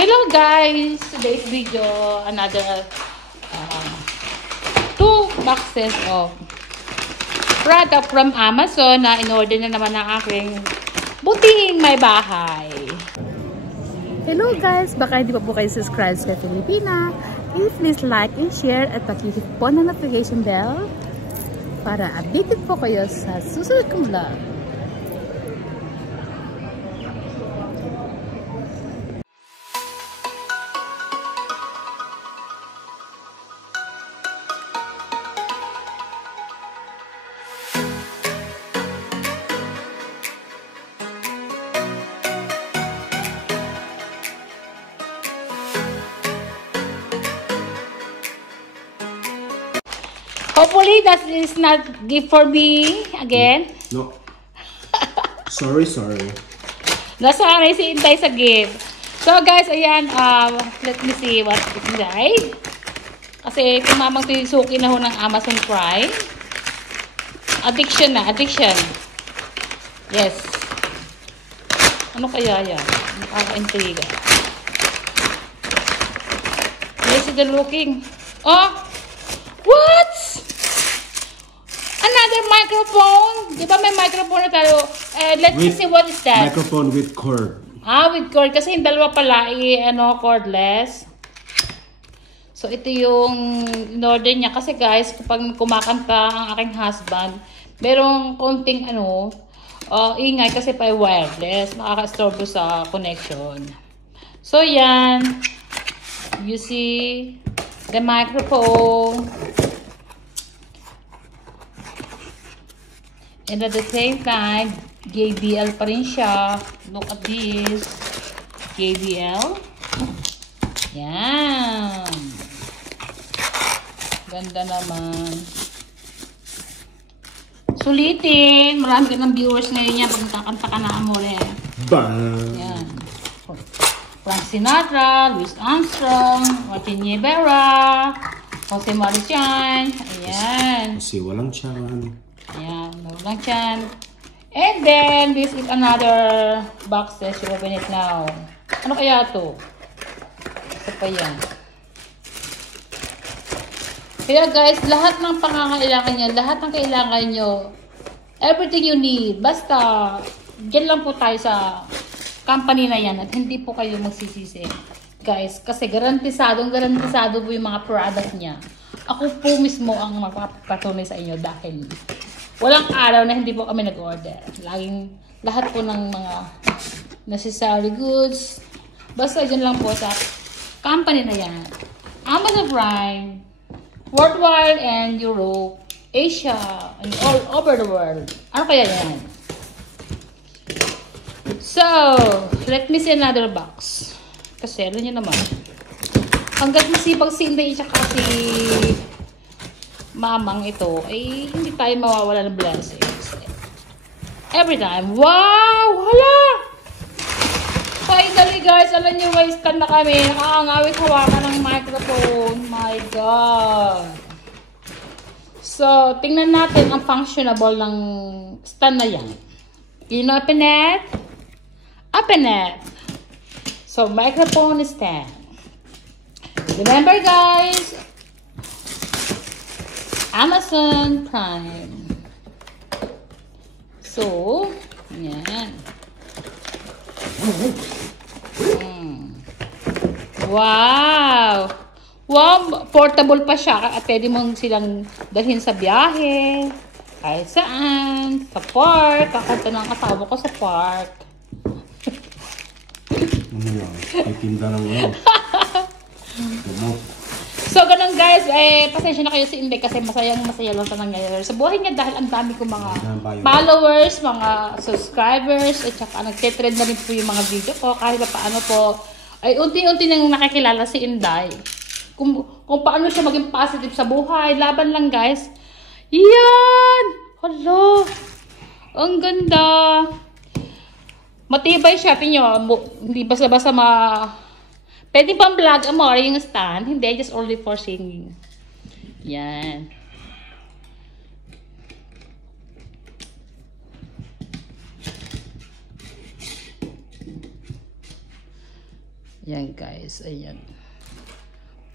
Hello guys! Today's video, another 2 boxes of product from Amazon na in-order na naman ng aking buting may bahay. Hello guys! Baka hindi pa po kayo subscribe sa Filipina. Please like and share at pag-click po ng notification bell para updated po kayo sa susunod kong vlog. Hopefully that is not gift for me again. No. Sorry. Nasanay si Intay sa gift. So guys, ayan, let me see what's inside. Kasi kumamang suki na ho ng Amazon Prime. Addiction. Yes. Ano kaya yan? Nakaka-intriga. Yes, the looking. Oh! What? Another microphone? Di ba may microphone na tayo? Let's see what is that. Microphone with cord. With cord. Kasi yung dalawa pala, cordless. So, ito yung in-order niya. Kasi guys, kapag kumakanta ang aking husband, merong konting ingay kasi pa wireless. Nakaka-storbo sa connection. So, yan. You see the microphone. And at the same time, JBL pa rin siya. Look at this. JBL. Yan. Ganda naman. Sulitin. Marami ka ng viewers ngayon yan. Pag nakakanta ka na amore. Bang! Yan. Frank Sinatra, Louis Armstrong, Martin Rivera, Jose Marichan. Ayan. Kasi walang tiyan. Ayan, walang tiyan. And then, this is another box. You open it now. Ano kaya ito? Ito pa yan. Kaya guys, lahat ng pangangailangan nyo, lahat ng kailangan nyo, everything you need, basta, dyan lang po tayo sa company na yan at hindi po kayo magsisisi. Guys, kasi garantisado po yung mga product niya. Ako po mismo ang magpapatunay sa inyo dahil walang araw na hindi po kami nag-order. Laging lahat po ng mga necessary goods. Basta dyan lang po sa company na yan. Amazon Prime, worldwide and Europe, Asia, and all over the world. Ano kaya yan? So, let me see another box. Kasi alam nyo naman, hanggat masipag si Inday at si Mamang ito, ay hindi tayo mawawala ng blessings. Every time. Wow! Hala! Finally guys, alam nyo, may stand na kami. Nakakangawit hawakan ng microphone. My God! So, tingnan natin ang functionable ng stand na yan. Open it. Open it. So, microphone stand. Remember guys, Amazon Prime. So, yan. Wow! Wow! Portable pa siya. At pwede mong silang dalhin sa biyahe. Kahit saan. Sa park. Kakanta ng asawa ko sa park. Ano yan? May tinda ng ano. So, ganun guys, pasensya na kayo si Inday kasi masaya lang sa nangyayari sa buhay niya dahil ang dami kong mga followers, mga subscribers, at saka nagtitrend na rin po yung mga video ko. Kahit pa paano po, ay unti-unti nang nakikilala si Inday. Kung paano siya maging positive sa buhay. Laban lang guys. Yan! Hello! Ang ganda! Matibay siya. Tingnan nyo, hindi basta-basta pwede pang vlog yung stand. Hindi, just only for singing. Yan. Yan guys, ayan.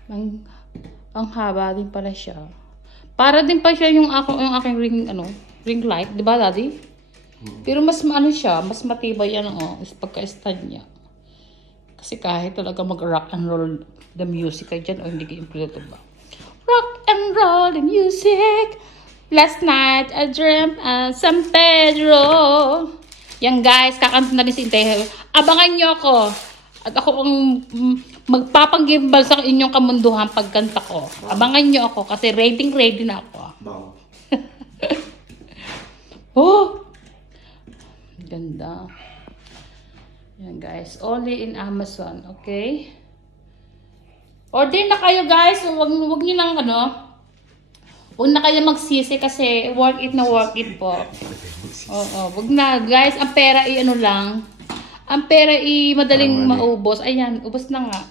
Ang haba din pala siya. Para din pa siya yung aking ring light, 'di ba, Daddy? Pero mas ano siya, mas matibay yan pagka-stand niya. Kasi kahit talaga mag-rock and roll the music ay dyan, o hindi ka-impluto ba? Rock and roll the music. Last night I dreamt of San Pedro. Yan guys, kakanta na rin si Intay. Abangan nyo ako. At ako ang magpapang-gimbal sa inyong kamunduhan pagkanta ko. Abangan nyo ako kasi ready na ako. Bang. Oh! Ganda. Yan guys. Only in Amazon. Okay? Order na kayo guys. Wag nyo nang huwag na kayo magsisi kasi work it po. Oo. Wag na guys. Ang pera lang. Ang pera madaling maubos. Ayan. Ubos na nga.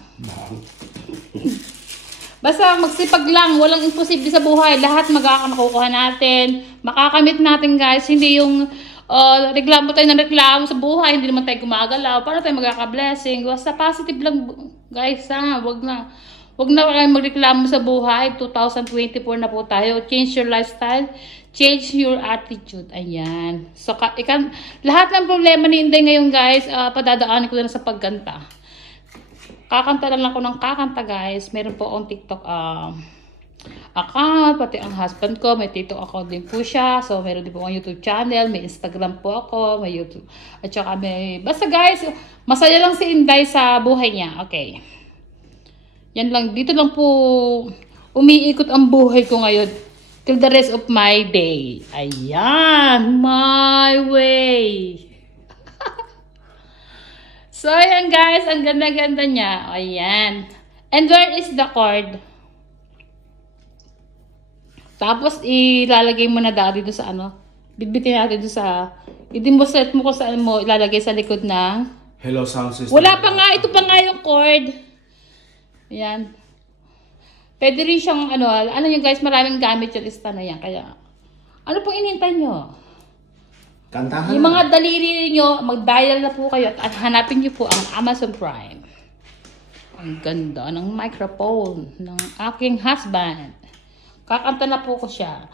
Basta magsipag lang. Walang imposible sa buhay. Lahat makukuha natin. Makakamit natin guys. Hindi yung reklamo tayo ng reklamo sa buhay. Hindi naman tayo gumagalaw. Paano tayo magkaka-blessing? Basta positive lang guys ha. Wag na kayo magreklamo sa buhay. 2024 na po tayo. Change your lifestyle. Change your attitude. Ayan. So, lahat ng problema ni Inday ngayon guys, padadaanin ko na sa pagkanta. Kakanta lang ako ng kakanta guys. Meron po akong TikTok account. Pati ang husband ko, may TikTok account din po siya. So, meron din po akong YouTube channel. May Instagram po ako. May YouTube. At saka basta guys, masaya lang si Inday sa buhay niya. Okay. Yan lang. Dito lang po umiikot ang buhay ko ngayon. Till the rest of my day. Ayan. My way. So, ayan guys. Ang ganda-ganda niya. Ayan. And where is the cord? Tapos, ilalagay mo na dito sa Bitbitin natin dito sa... I-demonstrate mo kung saan mo ilalagay sa likod ng... Hello sound system. Wala pa nga. Ito pa nga yung cord. Ayan. Pwede rin siyang nyo guys, maraming gamit yung lista na yan. Kaya, ano pong inintay nyo? Kantahan yung mga daliri nyo, mag-dial na po kayo at hanapin nyo po ang Amazon Prime. Ang ganda ng microphone ng aking husband. Kakanta na po ko siya.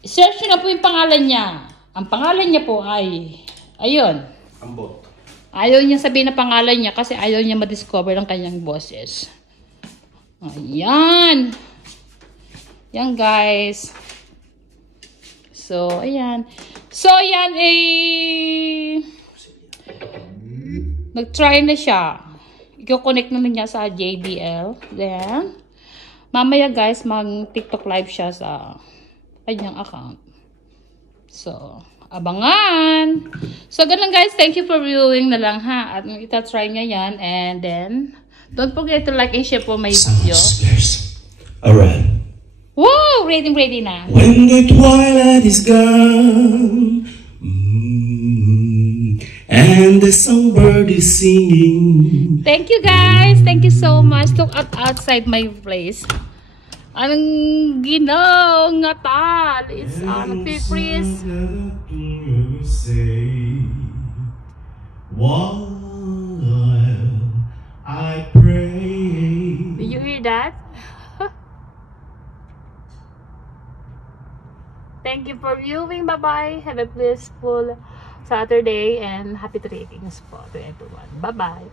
Search nyo na po yung pangalan niya. Ang pangalan niya po ay, ayun. Ambot. Ayaw niya sabihin na pangalan niya kasi ayaw niya ma-discover ang kanyang boses. Ayan. Yan guys. So, ayan. So, ayan nag-try na siya. I-connect naman niya sa JBL. Then, mamaya guys, mag-TikTok live siya sa kanyang account. So, abangan. So, ganun guys. Thank you for viewing na lang ha. At ita-try niya yan. And then, don't forget to like and share po my video. Alright. Wow! Ready na. When the twilight is gone, and the songbird is singing. Thank you guys. Thank you so much. Look outside my place. Ang ginangatal is on Fifries. While I pray. Did you hear that? Thank you for viewing. Bye-bye. Have a blissful Saturday and happy tradings po to everyone. Bye-bye.